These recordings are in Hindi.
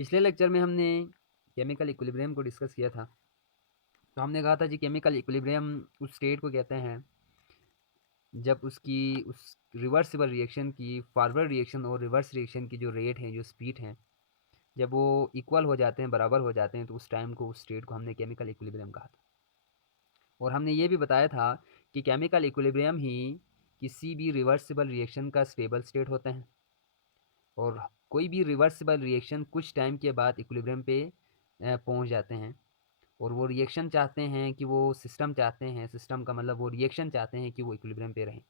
पिछले लेक्चर में हमने केमिकल इक्विलिब्रियम को डिस्कस किया था। तो हमने कहा था जी केमिकल इक्विलिब्रियम उस स्टेट को कहते हैं जब उसकी उस रिवर्सिबल रिएक्शन की फॉरवर्ड रिएक्शन और रिवर्स रिएक्शन की जो रेट है, जो स्पीड है, जब वो इक्वल हो जाते हैं, बराबर हो जाते हैं, तो उस टाइम को, उस स्टेट को हमने केमिकल इक्विलिब्रियम कहा था। और हमने ये भी बताया था कि केमिकल इक्विलिब्रियम ही किसी भी रिवर्सिबल रिएक्शन का स्टेबल स्टेट होता है और कोई भी रिवर्सिबल रिएक्शन कुछ टाइम के बाद इक्विलिब्रियम पे पहुंच जाते हैं और वो रिएक्शन चाहते हैं कि वो सिस्टम चाहते हैं, सिस्टम का मतलब वो रिएक्शन चाहते हैं कि वो इक्विलिब्रियम पे रहें,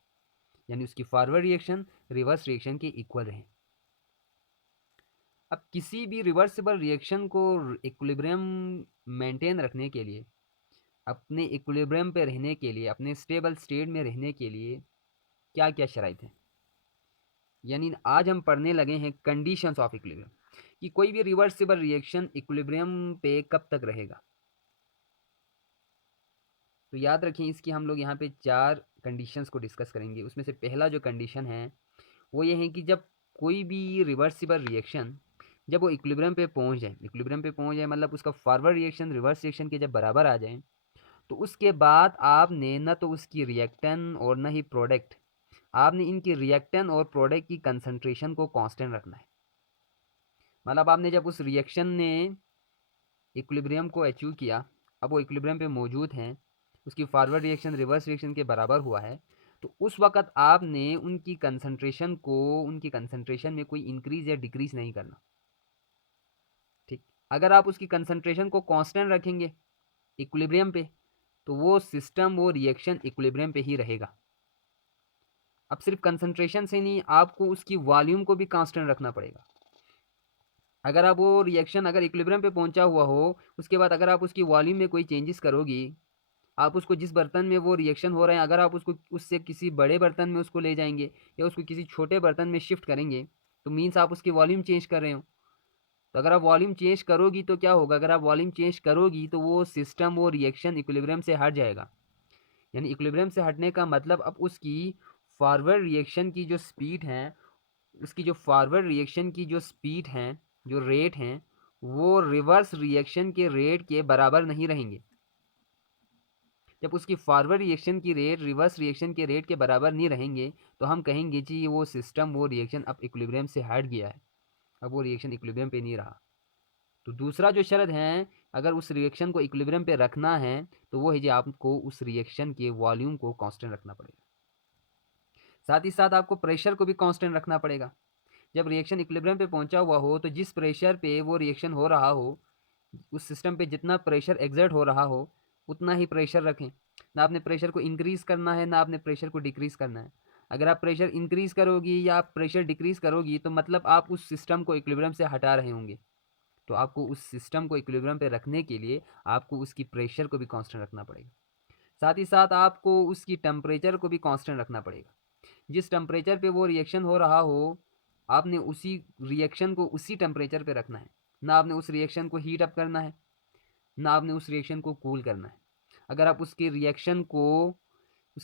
यानी उसकी फॉरवर्ड रिएक्शन रिवर्स रिएक्शन के इक्वल रहें। अब किसी भी रिवर्सिबल रिएक्शन को इक्विलिब्रियम मेंटेन रखने के लिए, अपने इक्विलिब्रियम पे रहने के लिए, अपने स्टेबल स्टेट में रहने के लिए क्या क्या शराइत है, यानी आज हम पढ़ने लगे हैं कंडीशंस ऑफ इक्विलिब्रियम कि कोई भी रिवर्सिबल रिएक्शन इक्विलिब्रियम पे कब तक रहेगा। तो याद रखें, इसकी हम लोग यहाँ पे 4 कंडीशंस को डिस्कस करेंगे। उसमें से पहला जो कंडीशन है वो ये है कि जब कोई भी रिवर्सिबल रिएक्शन जब वो इक्विलिब्रियम पे पहुंच जाए मतलब उसका फॉरवर्ड रिएक्शन रिवर्स रिएक्शन के जब बराबर आ जाए, तो उसके बाद आपने न तो उसकी रिएक्टेंट और न ही प्रोडक्ट, आपने इनकी रिएक्टेंट और प्रोडक्ट की कंसंट्रेशन को कांस्टेंट रखना है। मतलब आपने जब उस रिएक्शन ने इक्विलिब्रियम को अचीव किया, अब वो इक्विलिब्रियम पे मौजूद हैं, उसकी फॉरवर्ड रिएक्शन रिवर्स रिएक्शन के बराबर हुआ है, तो उस वक्त आपने उनकी कंसंट्रेशन में कोई इंक्रीज या डिक्रीज नहीं करना। ठीक, अगर आप उसकी कंसंट्रेशन को कांस्टेंट रखेंगे इक्विलिब्रियम पे, तो वो सिस्टम, वो रिएक्शन इक्विलिब्रियम पे ही रहेगा। अब सिर्फ कंसंट्रेशन से नहीं, आपको उसकी वॉल्यूम को भी कांस्टेंट रखना पड़ेगा। अगर आप वो रिएक्शन अगर इक्विलिब्रियम पे पहुंचा हुआ हो, उसके बाद अगर आप उसकी वॉल्यूम में कोई चेंजेस करोगी, आप उसको जिस बर्तन में वो रिएक्शन हो रहे हैं, अगर आप उसको उससे किसी बड़े बर्तन में उसको ले जाएंगे या उसको किसी छोटे बर्तन में शिफ्ट करेंगे, तो मीन्स आप उसकी वॉल्यूम चेंज कर रहे हो। तो अगर आप वॉल्यूम चेंज करोगी तो क्या होगा, अगर आप वॉल्यूम चेंज करोगी तो वो सिस्टम, वो रिएक्शन इक्विलिब्रियम से हट जाएगा। यानी इक्विलिब्रियम से हटने का मतलब अब उसकी फॉरवर्ड रिएक्शन की जो स्पीड है, उसकी जो फॉरवर्ड रिएक्शन की जो स्पीड है, जो रेट हैं, वो रिवर्स रिएक्शन के रेट के बराबर नहीं रहेंगे। जब उसकी फॉरवर्ड रिएक्शन की रेट रिवर्स रिएक्शन के रेट के बराबर नहीं रहेंगे, तो हम कहेंगे जी वो सिस्टम, वो रिएक्शन अब इक्विलिब्रियम से हट गया है, अब वो रिएक्शन इक्विलिब्रियम पे नहीं रहा। तो दूसरा जो शर्त है, अगर उस रिएक्शन को इक्विलिब्रियम पे रखना है तो वो है जी आपको उस रिएक्शन के वॉल्यूम को कांस्टेंट रखना पड़ेगा। साथ ही साथ आपको प्रेशर को भी कांस्टेंट रखना पड़ेगा। जब रिएक्शन इक्विलिब्रियम पे पहुंचा हुआ हो, तो जिस प्रेशर पे वो रिएक्शन हो रहा हो, उस सिस्टम पे जितना प्रेशर एग्जर्ट हो रहा हो, उतना ही प्रेशर रखें। ना आपने प्रेशर को इंक्रीज करना है, ना आपने प्रेशर को डिक्रीज करना है। अगर आप प्रेशर इंक्रीज करोगी या आप प्रेशर डिक्रीज करोगी, तो मतलब आप उस सिस्टम को इक्विलिब्रियम से हटा रहे होंगे। तो आपको उस सिस्टम को इक्विलिब्रियम पे रखने के लिए आपको उसकी प्रेशर को भी कांस्टेंट रखना पड़ेगा। साथ ही साथ आपको उसकी टेम्परेचर को भी कांस्टेंट रखना पड़ेगा। जिस टेम्परेचर पे वो रिएक्शन हो रहा हो, आपने उसी रिएक्शन को उसी टेम्परेचर पे रखना है। ना आपने उस रिएक्शन को हीट अप करना है, ना आपने उस रिएक्शन को कूल करना है। अगर आप उसकी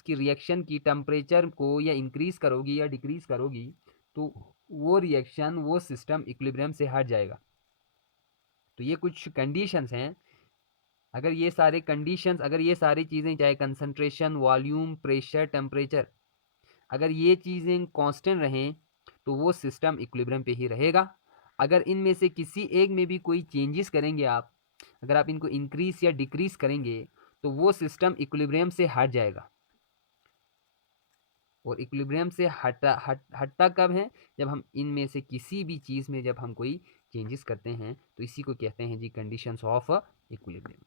रिएक्शन की टेम्परेचर को या इंक्रीज करोगी या डिक्रीज करोगी, तो वो रिएक्शन, वो सिस्टम इक्विलिब्रियम से हट जाएगा। तो ये कुछ कंडीशंस हैं। अगर ये सारे कंडीशंस, अगर ये सारी चीज़ें, चाहे कंसंट्रेशन, वॉल्यूम, प्रेशर, टेम्परेचर, अगर ये चीज़ें कांस्टेंट रहें, तो वो सिस्टम इक्विलिब्रियम पे ही रहेगा। अगर इनमें से किसी एक में भी कोई चेंजेस करेंगे आप, अगर आप इनको इंक्रीज या डिक्रीज करेंगे, तो वो सिस्टम इक्विलिब्रियम से हट जाएगा। और इक्विलिब्रियम से हटता कब है, जब हम इनमें से किसी भी चीज़ में जब हम कोई चेंजेस करते हैं, तो इसी को कहते हैं जी कंडीशंस ऑफ इक्विलिब्रियम।